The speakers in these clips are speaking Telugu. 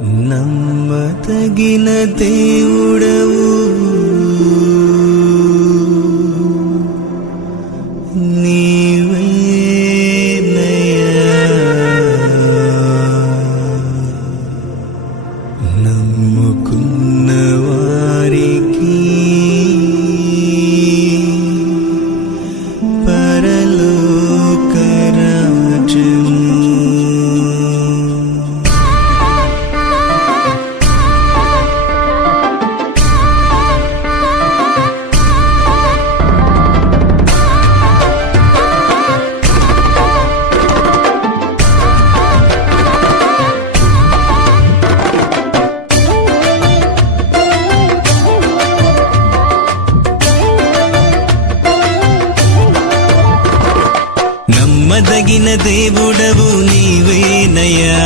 నమ్మదగిన దేవుడవు నీవేనయ్యా, నమ్ముకున్న వారికి పరలోక రాజ్యము. నమ్మదగిన దేవుడవు నీవేనయ్యా,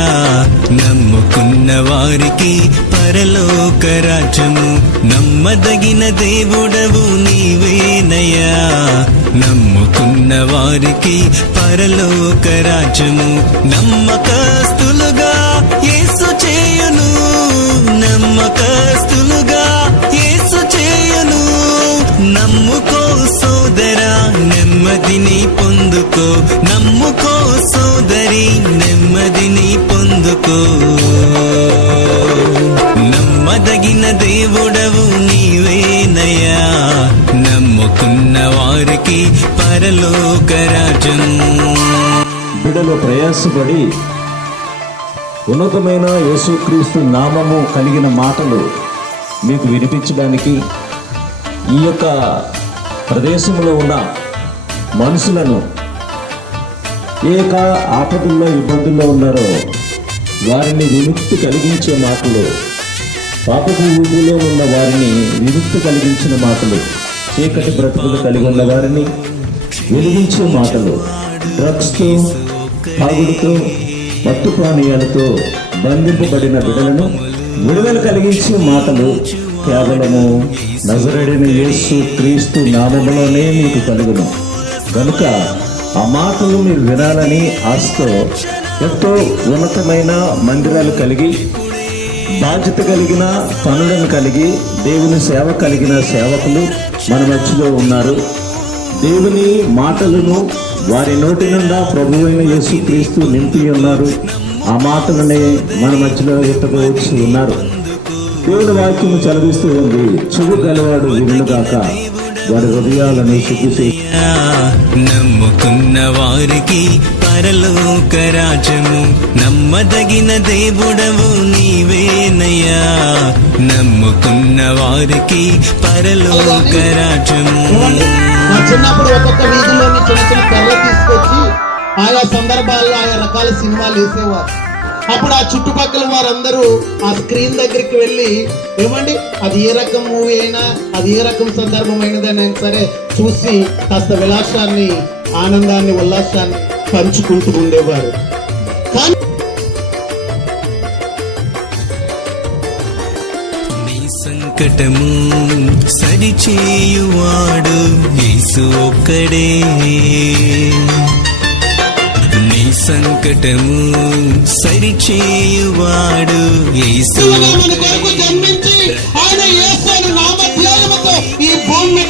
నమ్ముకున్న వారికి పరలోక రాజ్యము. నమ్మదగిన దేవుడవు నీవేనయ్యా, నమ్ముకున్న వారికి పరలోక రాజ్యము. నమ్మకస్తులుగా యేసు చేయును, నమ్మకస్తులుగా యేసు చేయును. నమ్ముకో సోదరా, నెమ్మదిని పొందుకో. నమ్ముకో సోదరి, నెమ్మదిని పొందుకో. నమ్మదగిన దేవుడవు నీవేనయ్యా, నమ్ముకున్న వారికి పరలోక రాజ్యము. బిడ్డలు ప్రయాసపడి ఉన్నతమైన యేసుక్రీస్తు నామము కలిగిన మాటలు మీకు వినిపించడానికి ఈ యొక్క ప్రదేశంలో ఉన్న మనుషులను ఏ ఆపదల్లో ఇబ్బందుల్లో ఉన్నారో వారిని విముక్తి కలిగించే మాటలు, పాపపు ఊపిలో ఉన్న వారిని విముక్తి కలిగించిన మాటలు, చీకటి బ్రతుకులు కలిగి ఉన్న వారిని వెలిగించే మాటలు, డ్రగ్స్తో, తాగుడుతో, మత్తు పానీయాలతో బంధింపబడిన బిడ్డలను విడుదల కలిగించే మాటలు కేవలము నజరేయుడైన యేసు క్రీస్తు నామములోనే మీకు కలుగును. కనుక ఆ మాటలు మీరు వినాలని ఆశతో ఎంతో ఉన్నతమైన మందిరాలు కలిగి, బాధ్యత కలిగిన పనులను కలిగి, దేవుని సేవ కలిగిన సేవకులు మన మధ్యలో ఉన్నారు. దేవుని మాటలను వారి నోటి నుండా ప్రభువైన యేసు క్రీస్తు నింపి ఉన్నారు. ఆ మాటలనే మన మధ్యలో ఎత్తపోవచ్చు ఉన్నారు. దేవుని వాక్యము చదివిస్తూ ఉంది, చెవు గలవాడు వినుగాక, వారి హృదయాలను శుద్ధి. నమ్ముకున్న వారికి పరలోక రాజ్యము. నమ్మదగిన దేవుడవు నీవేనయ్యా, నమ్ముకున్న వారికి పరలోక రాజ్యము. చిన్నప్పుడు ఒక్కొక్క వీధిలోని చిన్న చిన్న కర్రలు తీసుకొచ్చి ఆయా సందర్భాల్లో ఆయా రకాల సినిమాలు వేసేవారు. అప్పుడు ఆ చుట్టుపక్కల వారందరూ ఆ స్క్రీన్ దగ్గరికి వెళ్ళి, ఏమండి అది ఏ రకం మూవీ అయినా, అది ఏ రకం సందర్భమైనదైనా సరే చూసి కాస్త విలాసాన్ని, ఆనందాన్ని, ఉల్లాసాన్ని పంచుకుంటూ ఉండేవారు. కానీ నీ సంకటము సరిచేయువాడు యేసు ఒక్కడే. నీ సంకటము సరిచేయువాడు యేసు. మన కొరకు జన్మించి ఆయన యేసు అనే నామధేయముతో ఈ భూమి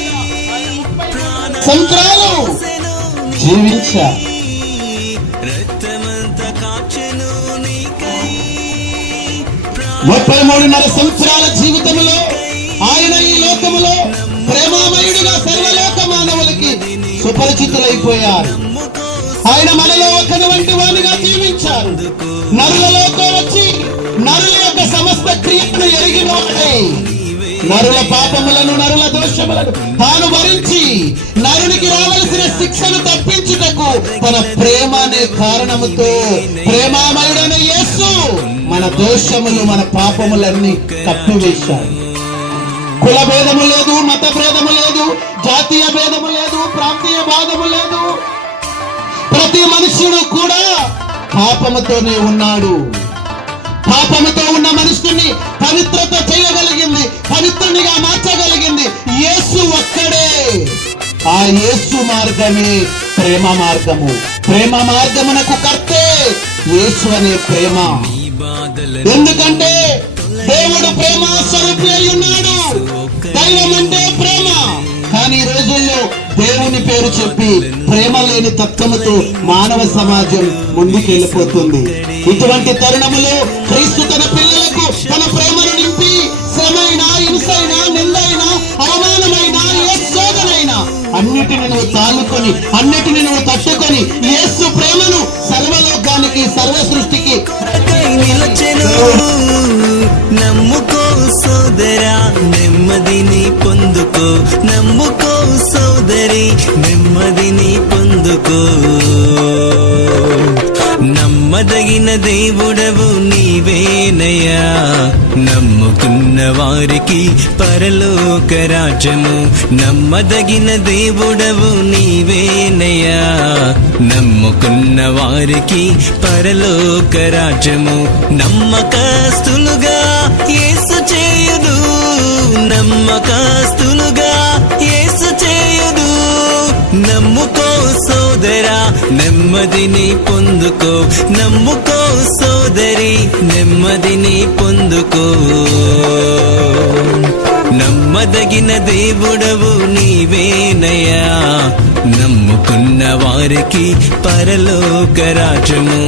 సంవత్సరాలు జీవించారు. 33.5 సంవత్సరాల జీవితంలో ఆయన ఈ లోకములో ప్రేమామయుడిగా సర్వలోక మానవులకి సుపరిచితులైపోయారు. ఆయన మనలో ఒకరి వంటి వానిగా జీవించారు. నరులలోకి వచ్చి నరుల యొక్క సమస్త క్రియను ఎరిగిన వాడై, నరుల పాపములను, నరుల దోషములను తాను భరించి నరునికి రావలసిన శిక్షను తప్పించుటకు తన ప్రేమ అనే కారణముతో ప్రేమామయుడైన యేసు మన దోషములు, మన పాపములన్నీ కప్పివేశాడు. కుల భేదము లేదు, మత భేదము లేదు, జాతీయ భేదము లేదు, ప్రాంతీయ భేదము లేదు. ప్రతి మనుష్యుడు కూడా పాపముతోనే ఉన్నాడు. పాపముతో ఉన్న మనుషుని పవిత్రత చేయగలిగింది, పవిత్రునిగా మార్చగలిగింది యేసు ఒక్కడే. ఆ యేసు మార్గమే ప్రేమ మార్గము. ప్రేమ మార్గమునకు కర్తే యేసు అనే ప్రేమ. బాధలను ఎందుకంటే దేవుడు ప్రేమ స్వరూపి అయి ఉన్నాడు. దైవం అంటే ప్రేమ. కానీ ఈ రోజుల్లో దేవుని పేరు చెప్పి ప్రేమ లేని తత్వముతో మానవ సమాజం ముందుకెళ్ళిపోతుంది. ఇటువంటి తరుణములో క్రీస్తు తన పిల్లలకు తన ప్రేమను నింపి శ్రమైనా, హింసైనా, నిందైనా, అవమానమైనా, ఏ శోధనైనా అన్నిటిని నువ్వు తాలుకొని, అన్నిటిని నువ్వు తట్టుకొని యేసు ప్రేమను సర్వలోకానికి, సర్వ సృష్టికి కై నిలచెను. నమ్ముకో సోదరా, నెమ్మదిని పొందుకో. నమ్ముకో సోదరి, నెమ్మదిని పొందుకో. నమ్మదగిన దేవుడవు నీవేనయ్యా, నమ్ముకున్న వారికి పరలోక రాజ్యము. నమ్మదగిన దేవుడవు నీవేనయ్యా, నమ్ముకున్న వారికి పరలోక రాజ్యము. నమ్మకస్తులుగా యేసు చేయుదు, నమ్మకస్తులుగా యేసు చేయుదు. నమ్ముకో సోదరా, నెమ్మదిని పొందుకో. నమ్ముకో సోదరి, నెమ్మదిని పొందుకో. నమ్మదగిన దేవుడవు నీవేనయ్యా, నమ్ముకున్న వారికి పరలోక రాజ్యము.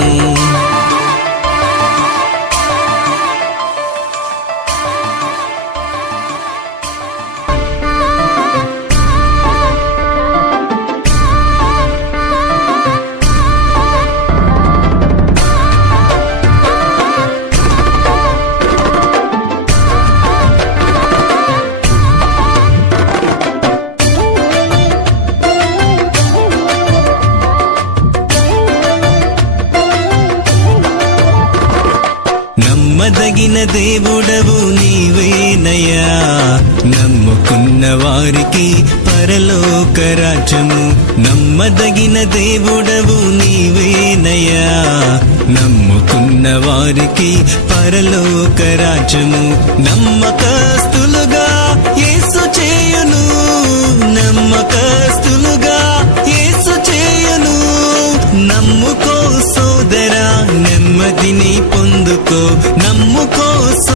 నమ్మదగిన దేవుడవు నీవేనయ్యా, నమ్ముకున్న వారికి పరలోక రాజ్యము. నమ్మదగిన దేవుడవు నీవేనయ్యా, నమ్ముకున్న వారికి పరలోక రాజ్యము. నమ్మకస్తులుగా యేసు చేయును, నమ్మకస్తులుగా యేసు చేయును. నమ్ముకో సోదరా, నెమ్మదిని పొందుకో. నమ్ముకో